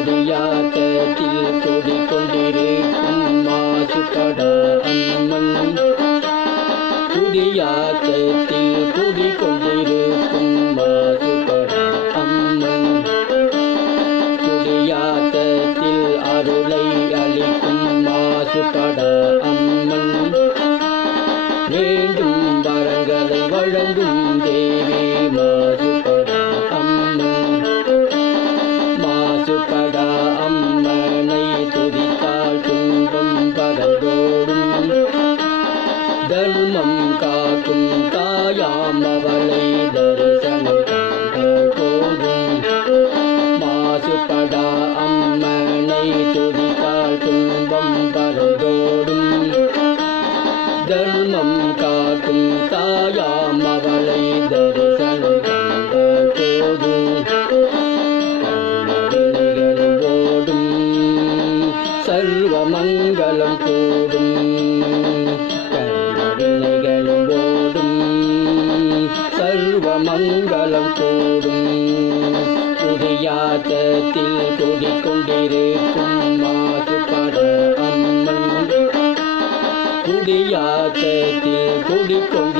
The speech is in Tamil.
குடியாத்தத்தில் குடிக்கொண்டிருக்கும் மாசுபடா அம்மன் குடியாத்தத்தில் அம்மன் குடியாத்தத்தில் அருளை அளிக்கும் அம்மன் வேண்டும் வரங்களை வழங்கும் தேவி மாசுபடா அம்மனை துதித்தால் துன்பம் பரந்தோடும் தர்மம் காக்கும் தாயாம் அவளை தரிசனம் போதும். மாசுபடா அம்மனை துதித்தால் துன்பம் பரந்தோடும் தர்மம் காக்கும் தாயாம் அவளை தரிசனம் போதும். சர்வ மங்களம் கூடும். கர்மவினைகள் ஓடும் சர்வ மங்களம் கூடும். குடியாத்தத்தில் குடிக்கொண்டிருக்கும் மாசுபட அம்மன். குடியாத்தத்தில் குடிக்கொண்டிருக்கும்